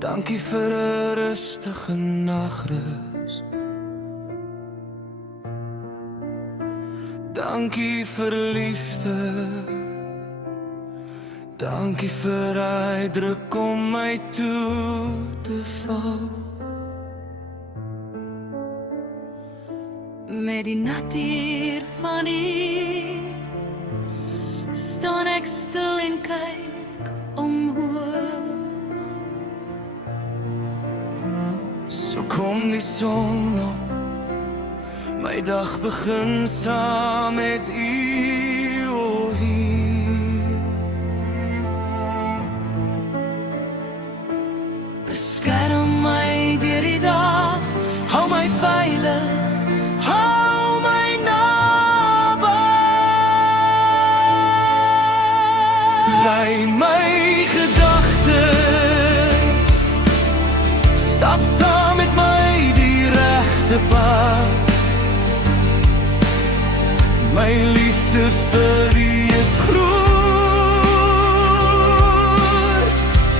Dankie vir 'n rustige nagrus. Dankie vir liefde. Dankie vir hy druk om my toe te val. Met die natuur van U staan ek stil en kyk omhoog. So kom die son op, my dag begin saam met U, o Heer. Beskerm my deur die dag, Hou my veilig, hou my naby. Lei my gedagtes, stap saam met my die regte pad. My liefde vir U is groot.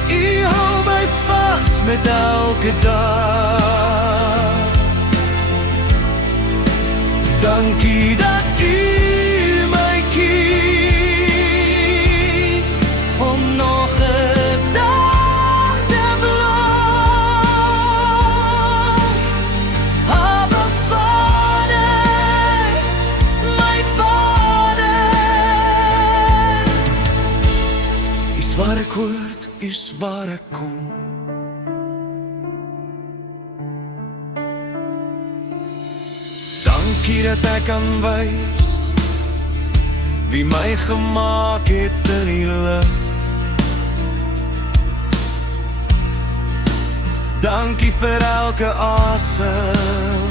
U hou my vas met elke dag. Dankie dat U my kies om nog 'n dag te blom. Abba Vader, my Vader. U's waar ek hoort, U's waar ek kom. Dankie dat ek kan wys wie my gemaak het in die lig. Dankie vir elke asem,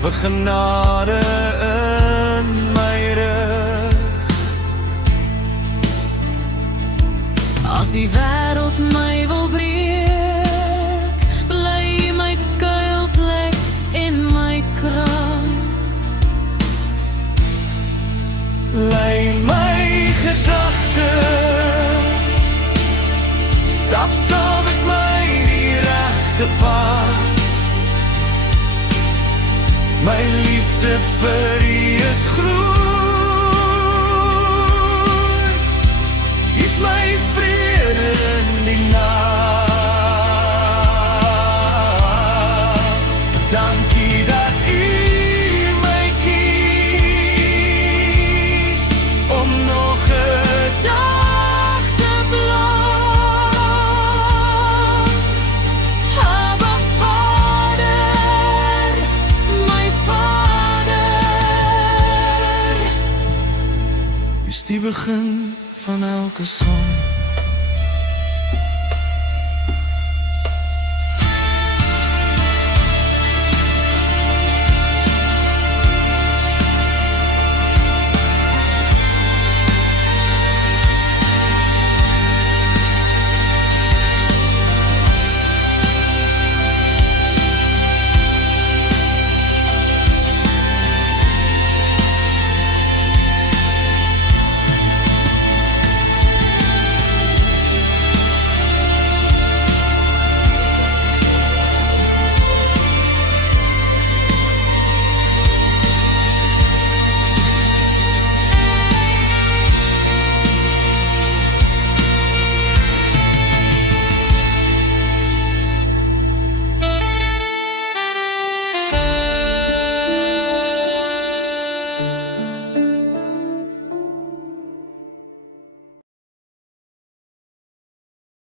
vir genade in my rug. As die wêreld my wil breek, bly my skuilplek in my kraan. Lei my gedagtes, stap saam met my die regte pad. My liefde vir U is groot. U's my vrede in die nag. Dankie dat U my kies om nog 'n Dag te blom. Abba Vader, my Vader. U's die begin van elke son.